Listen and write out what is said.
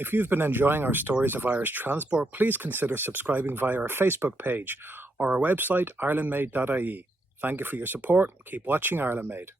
If you've been enjoying our stories of Irish transport, please consider subscribing via our Facebook page or our website irelandmade.ie. Thank you for your support. Keep watching Ireland Made.